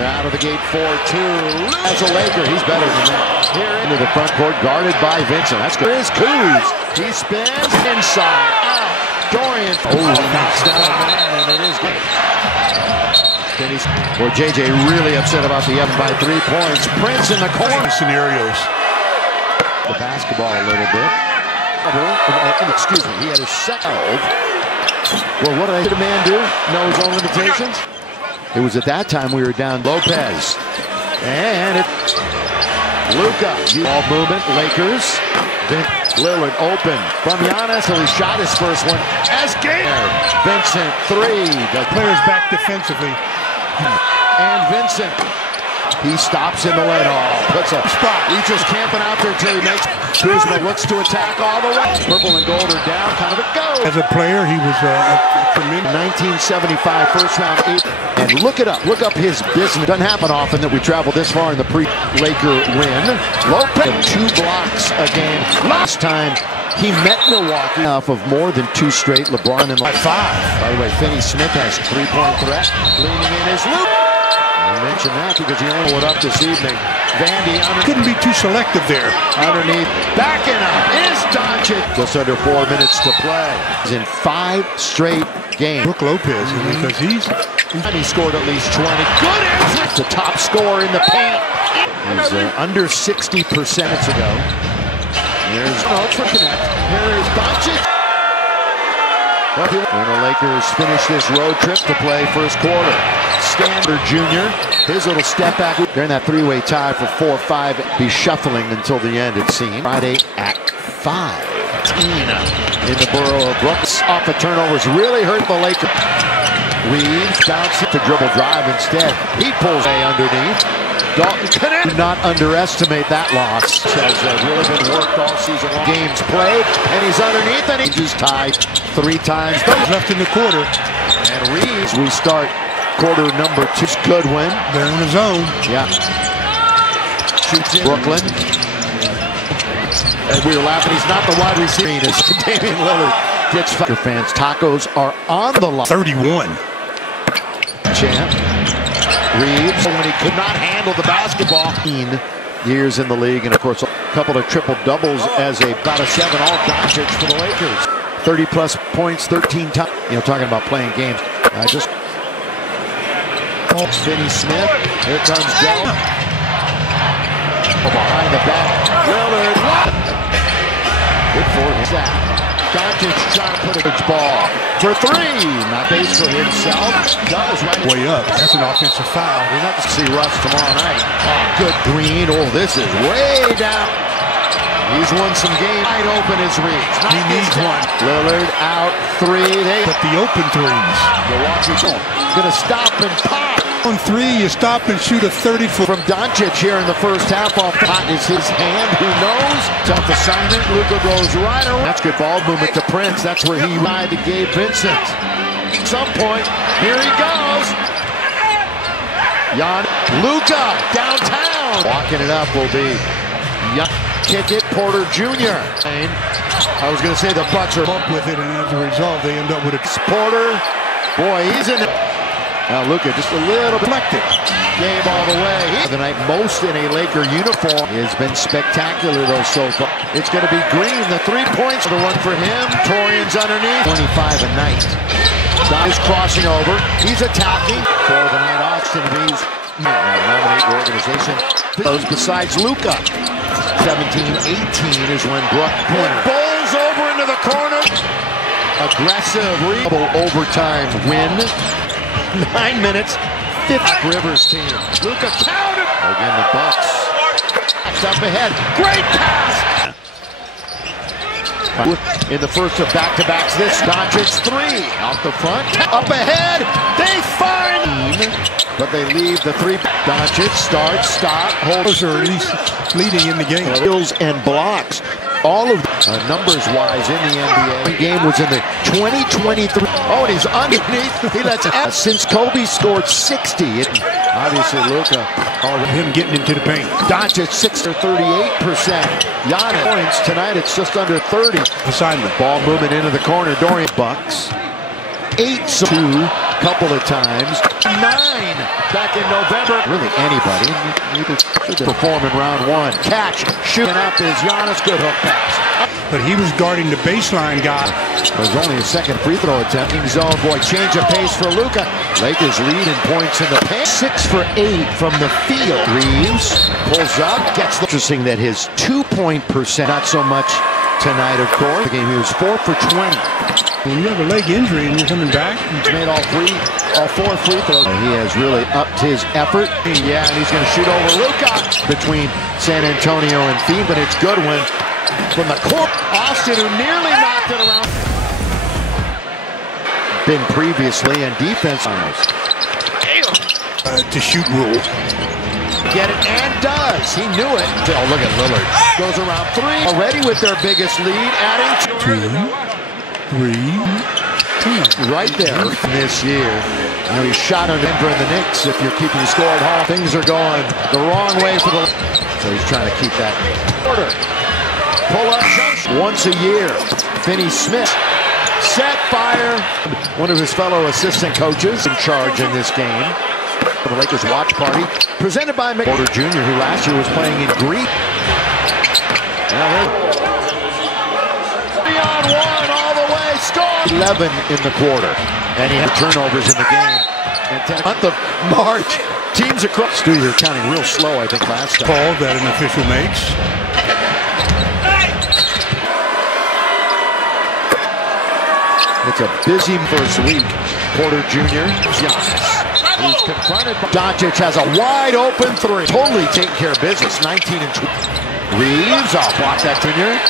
They're out of the gate 4-2. As a Laker, he's better than that. Here into the front court, guarded by Vincent. That's good. Here's Kuz. He spins inside, out. Dorian. Oh, knocks down a man, and it is good. Or JJ really upset about the up by 3 points. Prince in the corner. Scenarios. The basketball a little bit. Excuse me, he had his second. Well, what did a man do? Know his own limitations? It was at that time we were down Lopez. And Luka. Ball movement, Lakers. Lillard open from Giannis, so he shot his first one. As game. Vincent, 3. The Players back defensively. And Vincent. He stops in the lane. Oh, puts a spot. He's just camping out there until he makes. Kuzma looks to attack all the way. Purple and gold are down. Kind of a go. As a player, he was a tremendous. 1975 first round 8. And look it up. Look up his business. Doesn't happen often that we travel this far in the pre-Laker win. Lopez 2 blocks a game. Last time he met Milwaukee off of more than 2 straight. LeBron and 5. By the way, Finney Smith has 3-point threat. Leaning in his loop. I mentioned that because he only went up this evening. Vandy couldn't be too selective there. Underneath, backing up is Doncic. Just under 4 minutes to play. He's in 5 straight games. Brook Lopez, because he scored at least 20. Good answer. The top scorer in the paint. He's under 60% ago. There's it's for connect. Here is Doncic. And the Lakers finish this road trip to play first quarter. Standard Jr., his little step back. They're in that 3-way tie for 4-5. Be shuffling until the end, it seems. Friday at 5. Tina in the borough of Brooks. Off of turnovers really hurt the Lakers. Reeves bounces to dribble drive instead. He pulls a underneath. Dalton connect. Do not underestimate that loss. Has really been worked all season long. Games played, and he's underneath, and he's tied 3 times. Left in the quarter. And Reeves, we start quarter number 2. Good win. They're in the zone. Yeah. Shoots in. Brooklyn. And we were laughing. He's not the wide receiver. Damian Lillard gets fans. Tacos are on the line. 31. Champ. Reeves, when he could not handle the basketball. 15 years in the league, and of course a couple of triple doubles as about a 7 all Doncic for the Lakers. 30+ points, 13 times. Talking about playing games. Finney Smith. Here comes Dell. Behind the back. Lillard. Good for him. Doncic trying to put a ball for 3. Not base for himself. Does right way up. That's an offensive foul. We'll have to see Russ tomorrow night. Oh, good Green. Oh, this is way down. He's won some games. Wide open is Reeves. He needs one. Lillard out 3. But the open threes. Milwaukee's going to stop and pop. On 3, you stop and shoot a 30-foot. From Doncic here in the first half. Off hot is his hand. Who knows? Tough assignment. Luka goes right around. That's good ball movement to Prince. That's where he lied to Gabe Vincent. At some point, here he goes. Luka downtown. Walking it up will be kick it, Porter Jr. I was going to say the Bucks are up with it, and as a result, they end up with a Porter. Boy, he's in it. Now Luka just a little deflected. Game all the way. The night most in a Laker uniform. He has been spectacular though so far. It's going to be Green. The 3 points. The one for him. Torian's underneath. 25 a night. Don is crossing over. He's attacking. For the night, Austin Reeves. Nominate the organization. Those besides Luka. 17-18 is when Brook bowls over into the corner. Aggressive double overtime win. 9 minutes, 50. Rivers team. Luka counted. Again, the Bucks. Up ahead. Great pass. In the first of back-to-backs, this Doncic 3 out the front. Up ahead. They find, but they leave the 3. Doncic starts, stop, holds. Those are at least leading in the game. Kills and blocks. All of numbers-wise in the NBA. The game was in the 2023. Oh, and he's underneath. He lets out. Since Kobe scored 60. Obviously, Luka. Him getting into the paint. Doncic 6 or 38%. Giannis points tonight. It's just under 30. Assignment. Ball movement into the corner. Dorian Bucks. 8-2. couple of times. 9 back in November. Really anybody. Neither should perform in round 1. Catch, shooting up is Giannis. Good hook pass. But he was guarding the baseline guy. There's only a second free throw attempt. In zone, boy, change of pace for Luka. Lakers lead in points in the paint. 6 for 8 from the field. Reeves pulls up, gets the... Interesting that his 2-point percent, not so much tonight, of course. The game, he was 4 for 20. When you have a leg injury and you're coming back, he's made all 4 free throws. He has really upped his effort. Yeah, and he's going to shoot over Luka between San Antonio and Phoenix, but it's good when from the court, Austin, who nearly knocked it around. Been previously in defense. To shoot rule. Get it, and does. He knew it. Oh, look at Lillard. Goes around 3. Already with their biggest lead, adding 2, 3, 10. Right there this year. Now he shot on Denver and the Knicks. If you're keeping score at home, things are going the wrong way for the... So he's trying to keep that order. Pull-up once a year. Finney Smith. Set, fire. One of his fellow assistant coaches in charge in this game. The Lakers watch party presented by Porter Jr., who last year was playing in Greece. Beyond 1 all the way, score! 11 in the quarter, and he had turnovers in the game. And month of March, teams across. Stu, you're counting real slow, I think, last time. Call that an official makes. It's a busy first week. Porter Jr., Giannis. He's confronted by Doncic, has a wide open 3. Totally taking care of business. 19 and 2. Reeves, I'll block that Jr.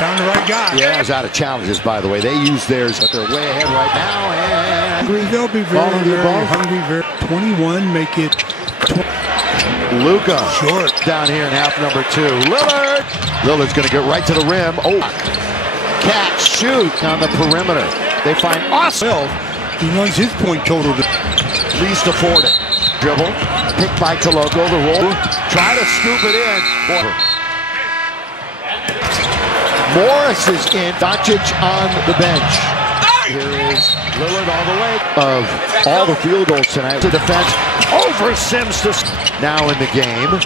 Found the right guy. Yeah, he's out of challenges, by the way. They use theirs, but they're way ahead right now. And they'll be very hungry. 21, make it 20. Luka short down here in half number 2. Lillard's going to get right to the rim. Oh, catch, shoot on the perimeter. They find Austin. He runs his point total to least afford it. Dribble, picked by Koloko, the roll. Try to scoop it in. Morris is in. Doncic on the bench. Here is Lillard all the way. Of all the field goals tonight. To defense over Sims to now in the game.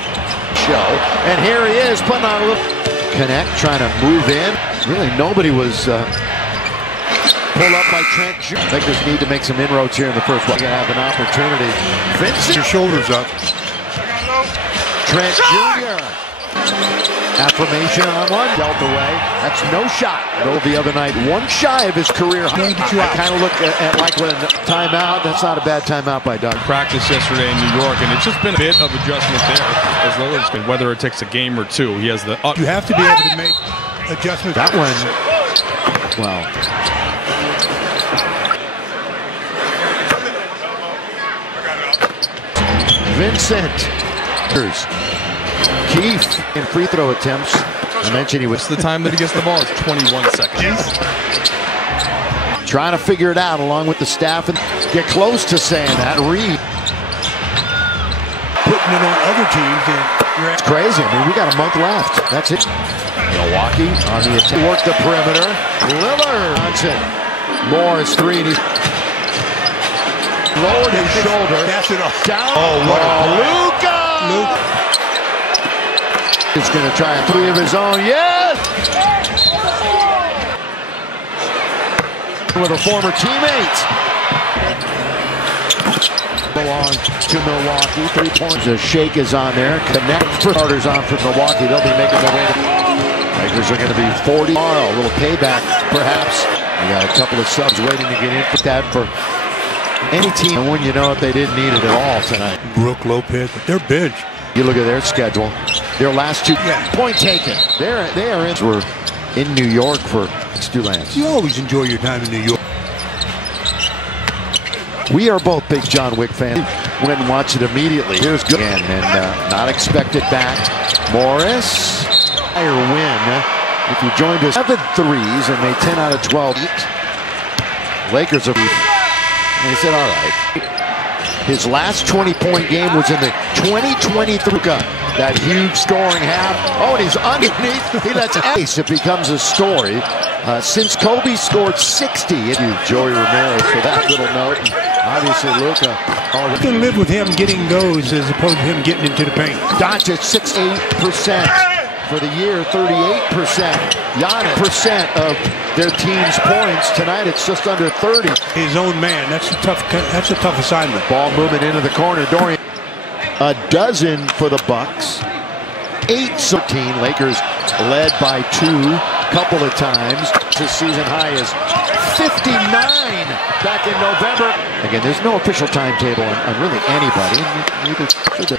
Show. And here he is putting on a little connect, trying to move in. Really, nobody was pull up by Trent Jr. Lakers need to make some inroads here in the first one. You're going to have an opportunity. Vincent. Your shoulders up. Trent Jr. Affirmation on one. Dealt away. That's no shot. No, the other night, 1 shy of his career. I kind of look at like when timeout. That's not a bad timeout by Doug. Practice yesterday in New York, and it's just been a bit of adjustment there. As Lillard's been, whether it takes a game or 2, he has the... You have to be able to make adjustments. That one, well... Vincent. Keith in free throw attempts. I mentioned he was... The time that he gets the ball is 21 seconds. Trying to figure it out along with the staff and get close to saying that. Reed. Putting it on other teams. It's crazy. I mean, we got a month left. That's it. Milwaukee on the attack. Work the perimeter. Lillard. Johnson. Morris 3. And he's lowered his shoulder. Pass it off. Down. Luka. He's going to try a 3 of his own. Yes! With a former teammate. Belong to Milwaukee. 3 points. A shake is on there. Connect for starters on for Milwaukee. They'll be making their way to... Lakers are going to be 40 tomorrow. A little payback, perhaps. We got a couple of subs waiting to get in for that for any team. And when you know it, they didn't need it at all tonight. Brooke Lopez, they're bench. You look at their schedule. Their last 2 point taken. We're in New York for Stu Lance. You always enjoy your time in New York. We are both big John Wick fans. Went and watch it immediately. Here's good. And not expected back. Morris. Higher win. If you joined us, 7 threes and made 10 out of 12. Lakers are... And he said, all right. His last 20-point game was in the 2023 that huge scoring half. Oh, and he's underneath. He lets ace. It becomes a story. Since Kobe scored 60. Joey Ramirez for that little note. Obviously, Luka. You can live with him getting those as opposed to him getting into the paint. Doncic 68% for the year, 38%. Giannis percent of their team's points tonight. It's just under 30. His own man. That's a tough assignment. Ball moving into the corner. Dorian. A dozen for the Bucks. 8-13. Lakers led by 2 couple of times. His season high is 59 back in November. Again, there's no official timetable on really anybody. Neither should there.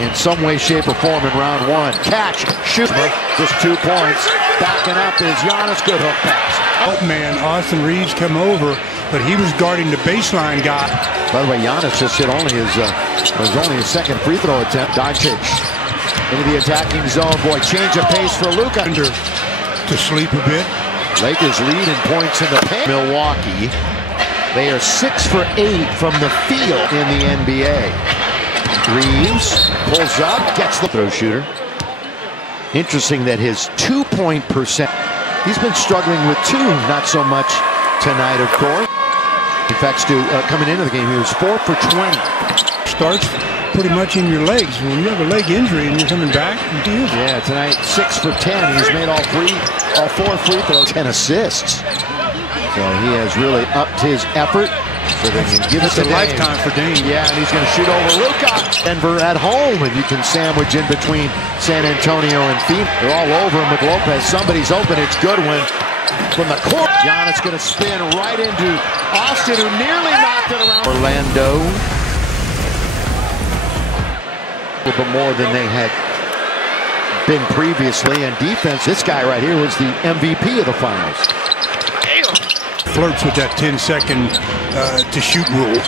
In some way, shape, or form in round 1. Catch, shoot, just 2 points. Backing up is Giannis. Good hook pass. Oh man, Austin Reeves come over, but he was guarding the baseline guy. By the way, Giannis just hit only his second free throw attempt. Doncic into the attacking zone. Boy, change of pace for Luka. To sleep a bit. Lakers lead in points in the paint. Milwaukee. They are 6 for 8 from the field in the NBA. Reeves pulls up, gets the throw shooter. Interesting that his 2-point percent. He's been struggling with 2, not so much tonight, of course. In fact, Stu, coming into the game, he was 4 for 20. Starts pretty much in your legs. When you have a leg injury and you're coming back, yeah, tonight 6 for 10. He's made all 4 free throws and assists. So he has really upped his effort. So they can give it a lifetime for Dame. Yeah, and he's going to shoot over Luka. Denver at home, and you can sandwich in between San Antonio and Phoenix. They're all over him with Lopez. Somebody's open. It's Goodwin from the court. Giannis going to spin right into Austin, who nearly knocked it around. Orlando. A little bit more than they had been previously. And defense, this guy right here was the MVP of the finals. Flirts with that 10-second to shoot rule.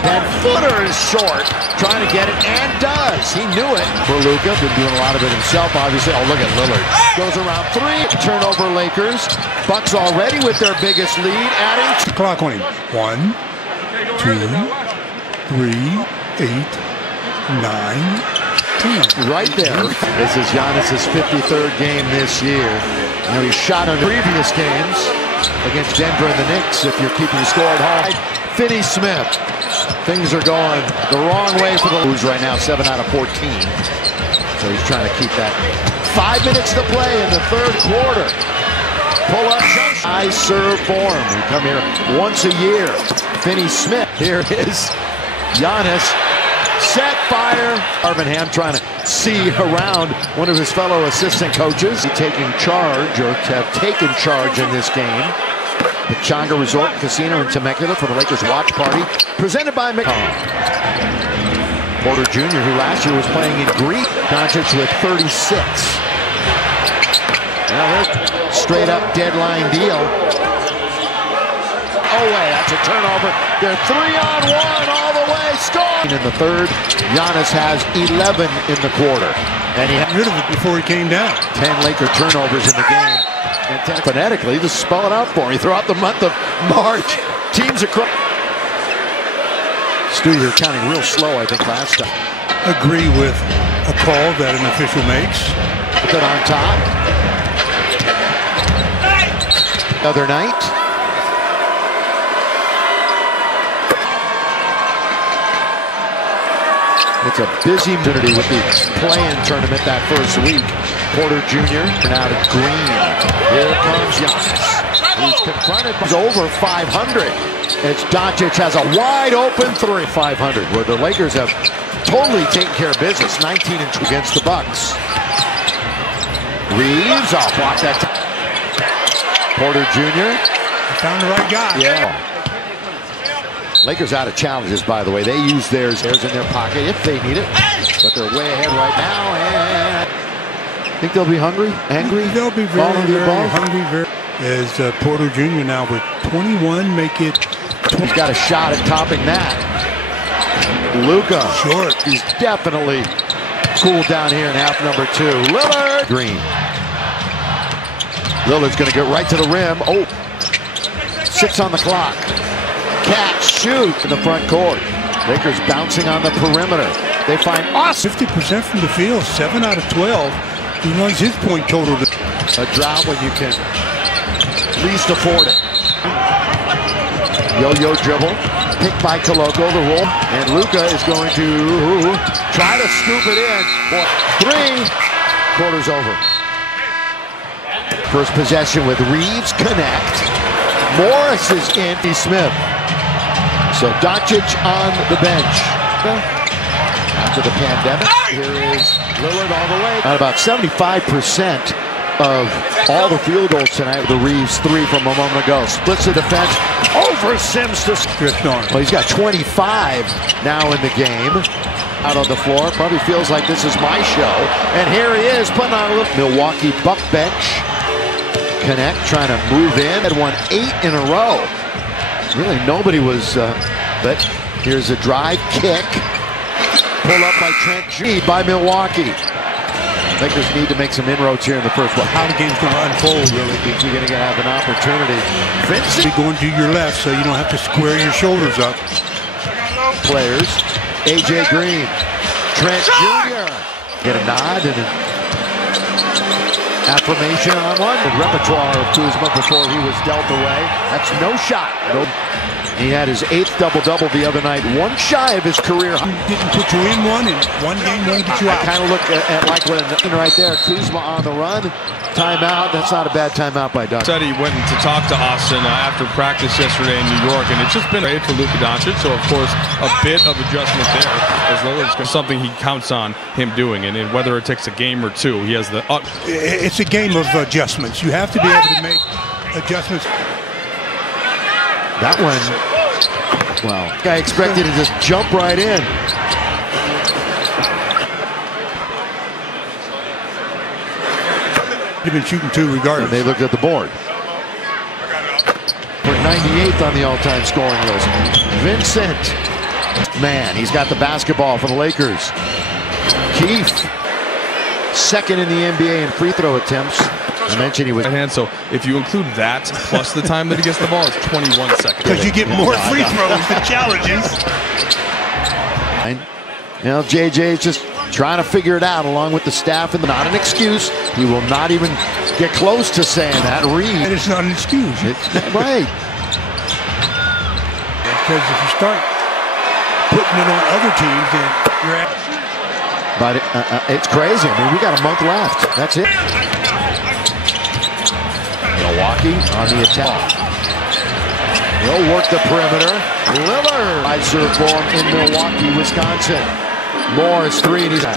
That footer is short, trying to get it, and does. He knew it. For Luka, been doing a lot of it himself, obviously. Oh, look at Lillard. Goes around 3. Turnover Lakers. Bucks already with their biggest lead, adding the clock on him. 1, 2, 3, 8, 9, 10. Right there. This is Giannis's 53rd game this year. Now he shot on previous games against Denver and the Knicks, if you're keeping score at home. Finney Smith. Things are going the wrong way for the Blues right now, 7 out of 14. So he's trying to keep that. 5 minutes to play in the 3rd quarter. Pull up, high serve form. We come here once a year. Finney Smith. Here is Giannis. Set fire. Arvingham trying to see around one of his fellow assistant coaches. Taking charge, or to have taken charge in this game. The Changa Resort Casino in Temecula for the Lakers watch party. Presented by McCall. Porter Jr., who last year was playing in Greece. Doncic with 36. Now straight up deadline deal. Away, that's a turnover. They're 3-on-1 all the way. Score! In the 3rd, Giannis has 11 in the quarter. And he had rid of it before he came down. 10 Laker turnovers in the game. And phonetically, just spell it out for me. Throughout the month of March, teams across. Stu, you're counting real slow, I think, last time. Agree with a call that an official makes. Put it on top. Other night. It's a busy opportunity with the play-in tournament that first week. Porter Jr. now to Green. Here comes Giannis. He's confronted. He's over 500. As Doncic has a wide open 3. 500, where the Lakers have totally taken care of business. 19 and 2 against the Bucks. Reeves, I'll block that. Porter Jr. Found the right guy. Yeah. Lakers out of challenges, by the way. They use theirs in their pocket if they need it. But they're way ahead right now. And think they'll be hungry? Angry? They'll be very hungry. As Porter Jr. now with 21, make it 20. He's got a shot at topping that. Luka. Short. He's definitely cooled down here in half number 2. Lillard. Green. Lillard's going to get right to the rim. Oh. 6 on the clock. Catch, shoot in the front court. Lakers bouncing on the perimeter. They find Austin. 50% from the field, 7 out of 12. He runs his point total. A drought when you can least afford it. Yo-yo dribble, picked by Koloko, the roll, and Luka is going to try to scoop it in. Boy, 3 quarters over. First possession with Reeves, connect. Morris is in. Smith. So Doncic on the bench. After the pandemic, here is Lillard all the way. At about 75% of all the field goals tonight with the Reeves 3 from a moment ago. Splits the defense over Sims to Drift on. Well, he's got 25 now in the game. Out on the floor. Probably feels like this is my show. And here he is putting on a little Milwaukee Buck bench. Connect, trying to move in. Had won 8 in a row. Really, nobody was. But here's a drive kick. Pull up by Trent G by Milwaukee. Lakers need to make some inroads here in the first one. How the game's going to unfold, really. Think you're going to have an opportunity. Vincent. Be going to your left so you don't have to square your shoulders up. Players. A.J. Green. Trent Jr. Get a nod and an affirmation on one. The repertoire of Kuzma before he was dealt away. That's no shot. Nope. He had his 8th double-double the other night, one shy of his career. Didn't put you in one, and one game won't get you out. I kind of look at like when right there, Kuzma on the run. Timeout. That's not a bad timeout by Doug. Said he went to talk to Austin after practice yesterday in New York, and it's just been great for Luka Doncic. So, of course, a bit of adjustment there, as Lillard's something he counts on him doing. And whether it takes a game or 2, he has the. It's a game of adjustments. You have to be able to make adjustments. That one, well, guy expected to just jump right in. They've been shooting 2 regardless. And they looked at the board. We're 98th on the all-time scoring list. Vincent. Man, he's got the basketball for the Lakers. Keith, 2nd in the NBA in free throw attempts. I mentioned he was right hand, so if you include that plus the time that he gets the ball, it's 21 seconds. Because you get more free throws than challenges. You know, JJ's just trying to figure it out along with the staff, and not an excuse. He will not even get close to saying that. Reed. And it's not an excuse. Right. Because if you start putting it on other teams, then you're at. But it's crazy. I mean, we got a month left. That's it. Milwaukee on the attack. He'll work the perimeter. Lillard. I serve for him in Milwaukee, Wisconsin. Morris 3 and he's out.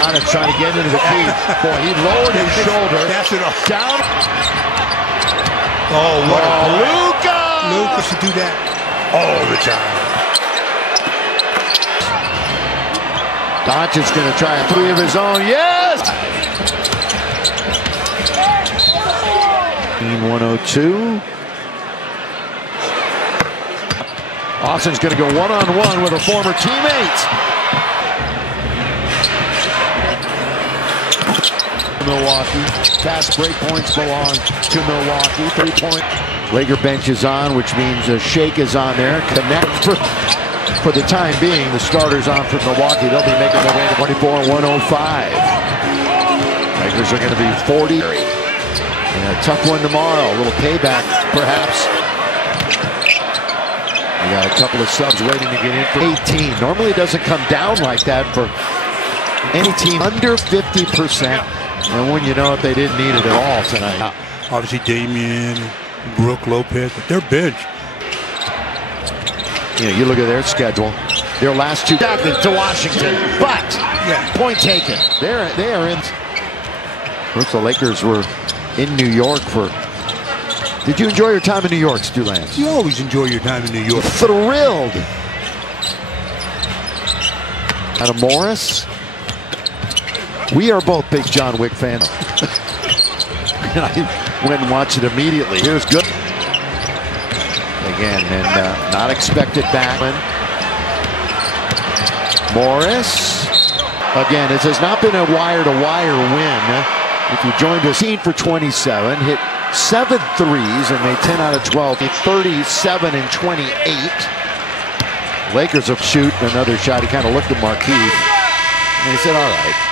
Kind of trying to get into the key. Boy, he lowered his shoulder. That's it off. Down. Oh, what a Luka! Luka should do that all the time. Doncic's going to try a 3 of his own. Yes! 102. Austin's going to go one-on-one with a former teammate. Milwaukee. Fast break points belong to Milwaukee. 3-point. Laker bench is on, which means a shake is on there. Connect for the time being. The starters on for Milwaukee. They'll be making their way to 24 and 105. Lakers are going to be 40. And a tough one tomorrow. A little payback, perhaps. We got a couple of subs waiting to get in for 18. Normally it doesn't come down like that for any team under 50%. And when you know if they didn't need it at all tonight. Obviously Damian, Brook Lopez, but their bench. You know, you look at their schedule. Their last 2 back to Washington, but point taken. They are in. Looks the Lakers were in New York for. Did you enjoy your time in New York, Stu Lance? You always enjoy your time in New York. Thrilled. Out of Morris. We are both big John Wick fans. And I went and watched it immediately. Here's good. Again, and not expected back. Morris. Again, this has not been a wire-to-wire win. If you joined us, 18 for 27, hit 7 threes and made 10 out of 12, 37 and 28. Lakers will shoot another shot. He kind of looked at Marquise and he said, all right.